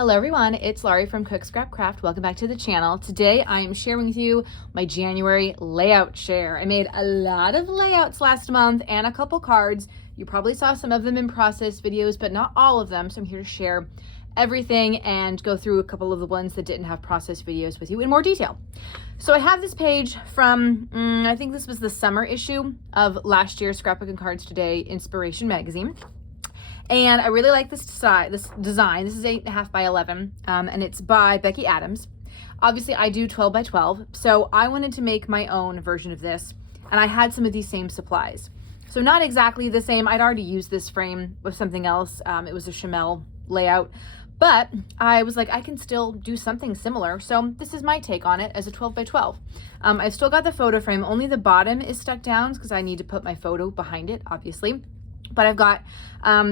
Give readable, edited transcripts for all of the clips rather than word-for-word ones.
Hello everyone, it's Laurie from Cook Scrap Craft. Welcome back to the channel. Today I am sharing with you my January layout share. I made a lot of layouts last month and a couple cards. You probably saw some of them in process videos, but not all of them. So I'm here to share everything and go through a couple of the ones that didn't have process videos with you in more detail. So I have this page from, I think this was the summer issue of last year's Scrapbook and Cards Today Inspiration magazine. And I really like this design. This is 8.5 by 11, and it's by Becky Adams. Obviously, I do 12 by 12, so I wanted to make my own version of this, and I had some of these same supplies. So not exactly the same. I'd already used this frame with something else. It was a Chamel layout, but I was like, I can still do something similar. So this is my take on it as a 12 by 12. I've still got the photo frame. Only the bottom is stuck down because I need to put my photo behind it, obviously. But I've got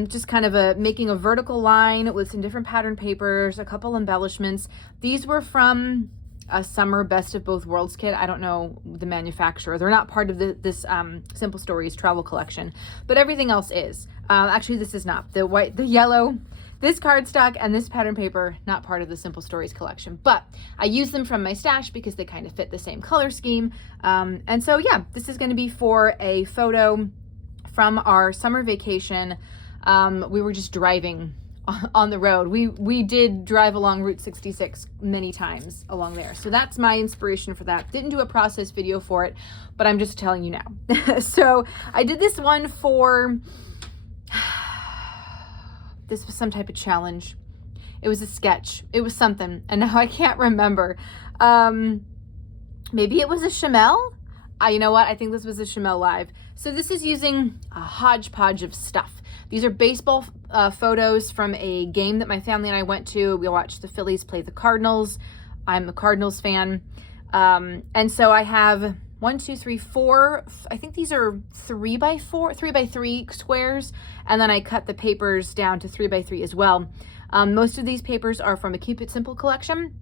just kind of making a vertical line with some different pattern papers, a couple embellishments. These were from a summer Best of Both Worlds kit. I don't know the manufacturer. They're not part of this Simple Stories travel collection, but everything else is. Actually, this is not. The yellow, this cardstock, and this pattern paper, not part of the Simple Stories collection. But I use them from my stash because they kind of fit the same color scheme. And so, yeah, this is going to be for a photo from our summer vacation. We were just driving on the road. We did drive along Route 66 many times along there. So that's my inspiration for that. Didn't do a process video for it, but I'm just telling you now. So I did this one for, this was some type of challenge. It was a sketch. It was something. And now I can't remember. Maybe it was a Chamel? You know what? I think this was a Chamel Live. So this is using a hodgepodge of stuff. These are baseball photos from a game that my family and I went to. We watched the Phillies play the Cardinals. I'm a Cardinals fan. And so I have 1, 2, 3, 4. I think these are 3 by 3 squares. And then I cut the papers down to 3 by 3 as well. Most of these papers are from a Keep It Simple collection.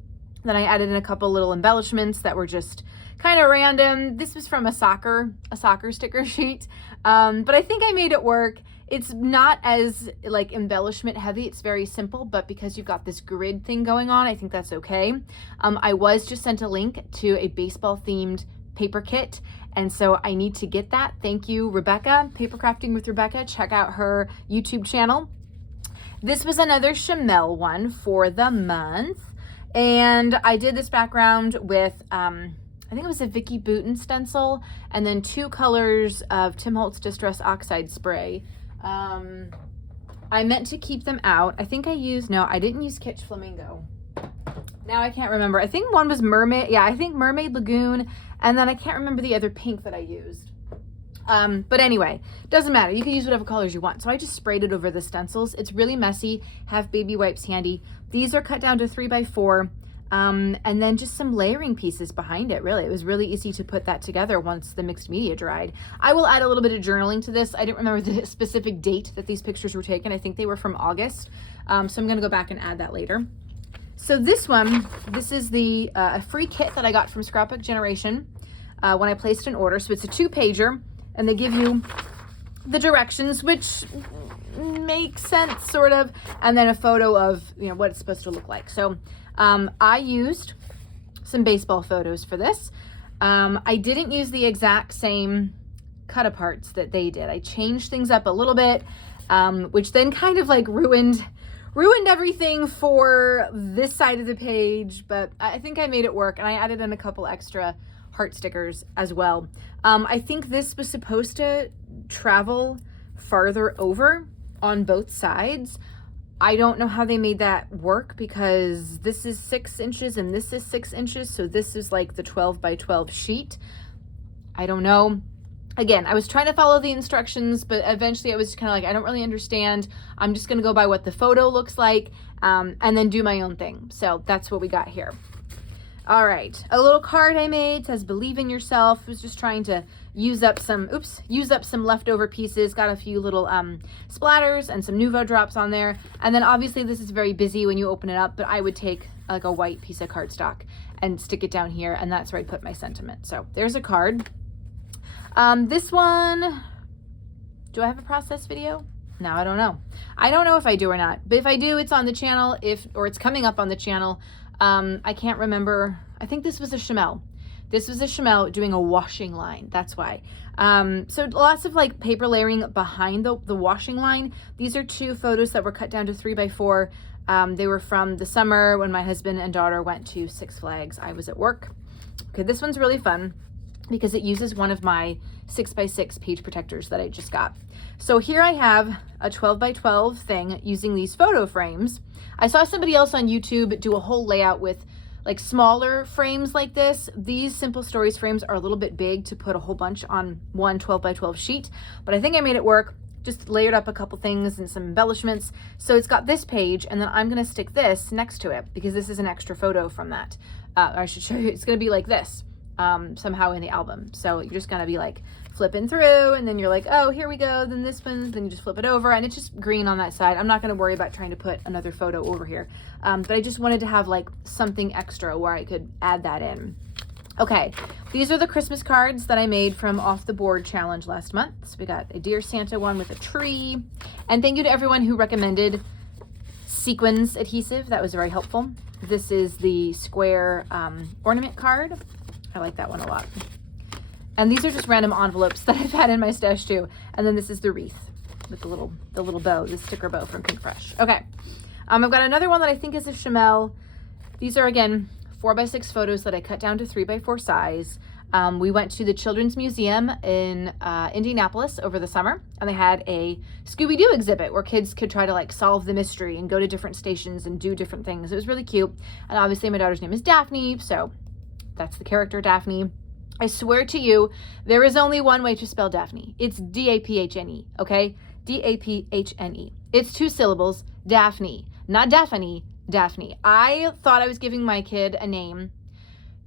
Then I added in a couple little embellishments that were just kind of random. This was from a soccer sticker sheet, but I think I made it work. It's not as like embellishment heavy. It's very simple, but because you've got this grid thing going on, I think that's okay. I was just sent a link to a baseball themed paper kit, and so I need to get that. Thank you, Rebecca, Paper Crafting with Rebecca. Check out her YouTube channel. This was another Chamel one for the month. And I did this background with, I think it was a Vicky Booten stencil, and then 2 colors of Tim Holtz Distress Oxide spray. I meant to keep them out. I think I didn't use Kitsch Flamingo. Now I can't remember. I think one was Mermaid. Yeah, I think Mermaid Lagoon. And then I can't remember the other pink that I used. But anyway, doesn't matter. You can use whatever colors you want. So I just sprayed it over the stencils. It's really messy. Have baby wipes handy. These are cut down to 3 by 4. And then just some layering pieces behind it. Really, it was really easy to put that together once the mixed media dried. I will add a little bit of journaling to this. I didn't remember the specific date that these pictures were taken. I think they were from August. So I'm going to go back and add that later. So this is the free kit that I got from Scrapbook Generation when I placed an order. So it's a 2-pager. And they give you the directions, which makes sense, sort of, and then a photo of, what it's supposed to look like. So I used some baseball photos for this. I didn't use the exact same cut-aparts that they did. I changed things up a little bit, which then kind of like ruined everything for this side of the page, but I think I made it work, and I added in a couple extra heart stickers as well. I think this was supposed to travel farther over on both sides. I don't know how they made that work because this is 6 inches and this is 6 inches. So this is like the 12 by 12 sheet. I don't know. Again, I was trying to follow the instructions, but eventually I was kind of like, I don't really understand. I'm just going to go by what the photo looks like, and then do my own thing. So that's what we got here. All right, a little card I made says "Believe in yourself." I was just trying to use up some leftover pieces. Got a few little splatters and some Nuvo drops on there. And then obviously this is very busy when you open it up, but I would take like a white piece of cardstock and stick it down here, and that's where I put my sentiment. So there's a card. This one, do I have a process video? Now I don't know. I don't know if I do or not, but if I do, it's on the channel, or it's coming up on the channel. I can't remember. I think this was a Chamel. This was a Chamel doing a washing line. That's why. So lots of like paper layering behind the washing line. These are 2 photos that were cut down to 3x4. They were from the summer when my husband and daughter went to Six Flags. I was at work. Okay, this one's really fun because it uses one of my 6x6 page protectors that I just got. So here I have a 12x12 thing using these photo frames. I saw somebody else on YouTube do a whole layout with like smaller frames like this. These Simple Stories frames are a little bit big to put a whole bunch on one 12x12 sheet, but I think I made it work. Just layered up a couple things and some embellishments. So it's got this page, and then I'm gonna stick this next to it because this is an extra photo from that. I should show you, it's gonna be like this somehow in the album. So you're just gonna be like flipping through, and then you're like, oh, here we go, then this one, then you just flip it over, and it's just green on that side. I'm not gonna worry about trying to put another photo over here. But I just wanted to have like something extra where I could add that in. Okay, these are the Christmas cards that I made from Off the Board Challenge last month. So we got a Dear Santa one with a tree. And thank you to everyone who recommended sequins adhesive. That was very helpful. This is the square ornament card. I like that one a lot. And these are just random envelopes that I've had in my stash too. And then this is the wreath with the little bow, the sticker bow from Pink Fresh. Okay, I've got another one that I think is a Chamel. These are, again, 4x6 photos that I cut down to 3x4 size. We went to the Children's Museum in Indianapolis over the summer, and they had a Scooby-Doo exhibit where kids could try to like solve the mystery and go to different stations and do different things. It was really cute. And obviously my daughter's name is Daphne, so that's the character Daphne. I swear to you, there is only one way to spell Daphne. It's D-A-P-H-N-E, okay? D-A-P-H-N-E. It's 2 syllables, Daphne, not Daphne, Daphne. I thought I was giving my kid a name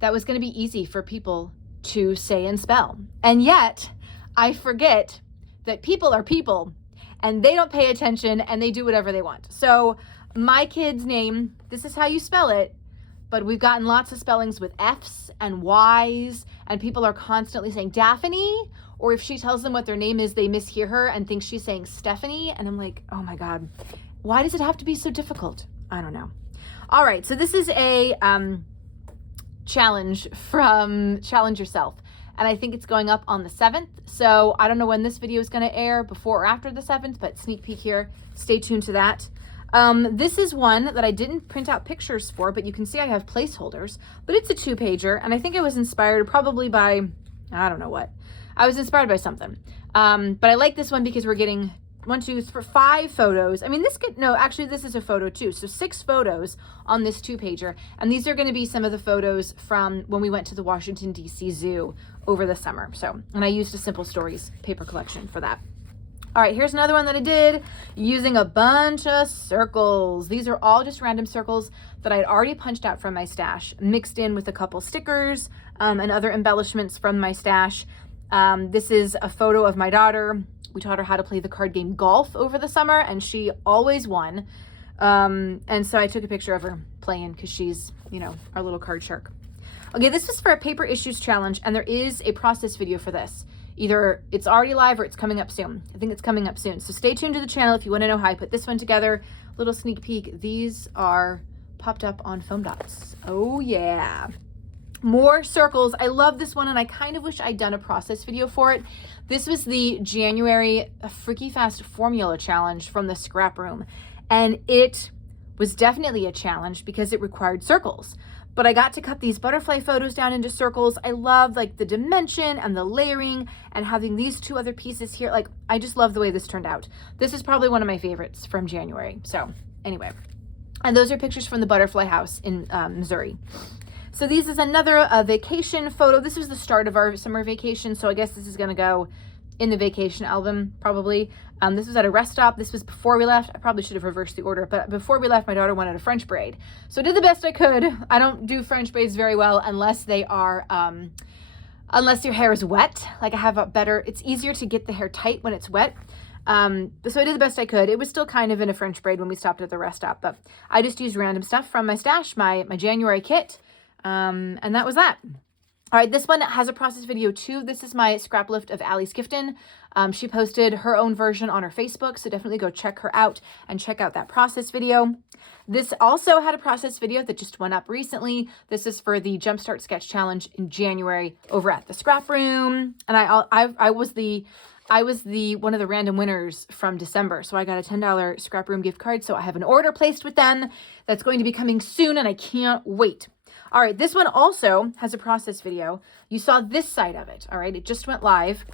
that was going to be easy for people to say and spell. And yet I forget that people are people and they don't pay attention and they do whatever they want. So my kid's name, this is how you spell it, but we've gotten lots of spellings with F's and Y's, and people are constantly saying Daphne, or if she tells them what their name is, they mishear her and think she's saying Stephanie. And I'm like, oh my God, why does it have to be so difficult? I don't know. All right, so this is a challenge from Challenge Yourself, and I think it's going up on the 7th. So I don't know when this video is going to air, before or after the 7th, but sneak peek here. Stay tuned to that. This is one that I didn't print out pictures for, but you can see I have placeholders, but it's a 2-pager, and I think it was inspired probably by, I don't know what. I was inspired by something. But I like this one because we're getting 5 photos. I mean, actually this is a photo too. So 6 photos on this 2-pager. And these are going to be some of the photos from when we went to the Washington, D.C. Zoo over the summer. So, and I used a Simple Stories paper collection for that. All right, here's another one that I did using a bunch of circles. These are all just random circles that I'd already punched out from my stash, mixed in with a couple stickers and other embellishments from my stash. This is a photo of my daughter. We taught her how to play the card game golf over the summer, and she always won. And so I took a picture of her playing because she's, our little card shark. Okay, this is for a paper issues challenge, and there is a process video for this. Either it's already live or it's coming up soon. I think it's coming up soon. So stay tuned to the channel if you want to know how I put this one together. Little sneak peek. These are popped up on foam dots. Oh yeah. More circles. I love this one, and I kind of wish I'd done a process video for it. This was the January Freaky Fast Formula Challenge from the Scrap Room, and it was definitely a challenge because it required circles. But I got to cut these butterfly photos down into circles. I love like the dimension and the layering and having these 2 other pieces here. Like, I just love the way this turned out. This is probably one of my favorites from January. So anyway, and those are pictures from the Butterfly House in Missouri. So this is another vacation photo. This was the start of our summer vacation, so I guess this is gonna go in the vacation album, probably. This was at a rest stop. This was before we left. I probably should have reversed the order, but before we left, my daughter wanted a French braid. So I did the best I could. I don't do French braids very well unless they are, unless your hair is wet. Like, I have it's easier to get the hair tight when it's wet. So I did the best I could. It was still kind of in a French braid when we stopped at the rest stop, but I just used random stuff from my stash, my January kit. And that was that. All right, this one has a process video too. This is my scrap lift of Allie Skifton. She posted her own version on her Facebook, so definitely go check her out and check out that process video. This also had a process video that just went up recently. This is for the Jumpstart Sketch Challenge in January over at the Scrap Room. And I was the one of the random winners from December. So I got a $10 Scrap Room gift card. So I have an order placed with them that's going to be coming soon, and I can't wait. All right, this one also has a process video. You saw this side of it, all right? It just went live.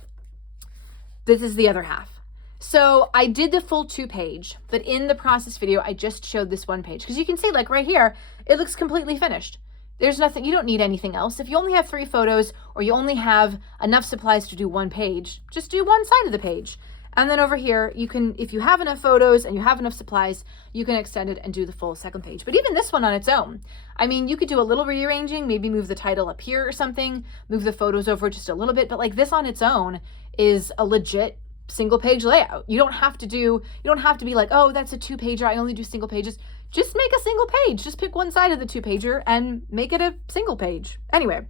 This is the other half. So I did the full 2-page, but in the process video, I just showed this 1 page. Because you can see, like right here, it looks completely finished. There's nothing, you don't need anything else. If you only have 3 photos or you only have enough supplies to do 1 page, just do one side of the page. And then over here, you can, if you have enough photos and you have enough supplies, you can extend it and do the full 2nd page. But even this one on its own, I mean, you could do a little rearranging, maybe move the title up here or something, move the photos over just a little bit, but like this on its own is a legit single page layout. You don't have to be like, oh, that's a 2-pager, I only do single pages. Just make a single page. Just pick one side of the 2-pager and make it a single page. Anyway,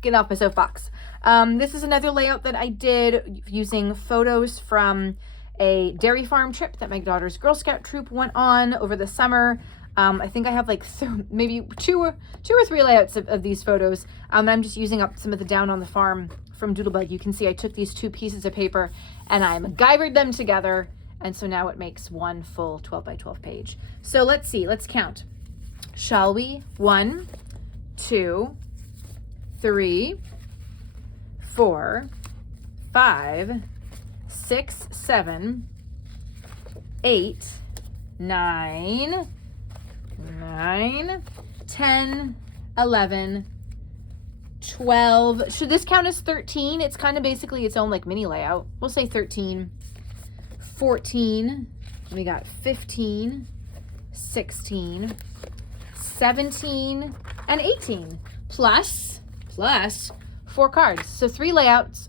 getting off my soapbox. This is another layout that I did using photos from a dairy farm trip that my daughter's Girl Scout troop went on over the summer. I think I have like maybe two or three layouts of these photos. And I'm just using up some of the down on the farm from Doodlebug. You can see I took these 2 pieces of paper and I MacGyvered them together. And so now it makes one full 12 by 12 page. So let's see, let's count. Shall we? 1, 2, 3, 4, 5, 6, 7, 8, 9, 10, 11, 12. Should this count as 13? It's kind of basically its own like mini layout. We'll say 13, 14, we got 15, 16, 17, and 18, plus 4 cards. So 18 layouts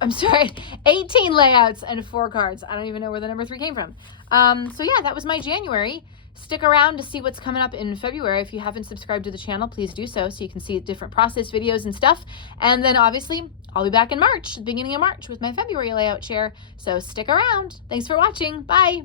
and 4 cards. I don't even know where the number 3 came from. So yeah, that was my January. Stick around to see what's coming up in February. If you haven't subscribed to the channel, please do so you can see different process videos and stuff. And then obviously, I'll be back in March, the beginning of March, with my February layout share. So stick around. Thanks for watching. Bye.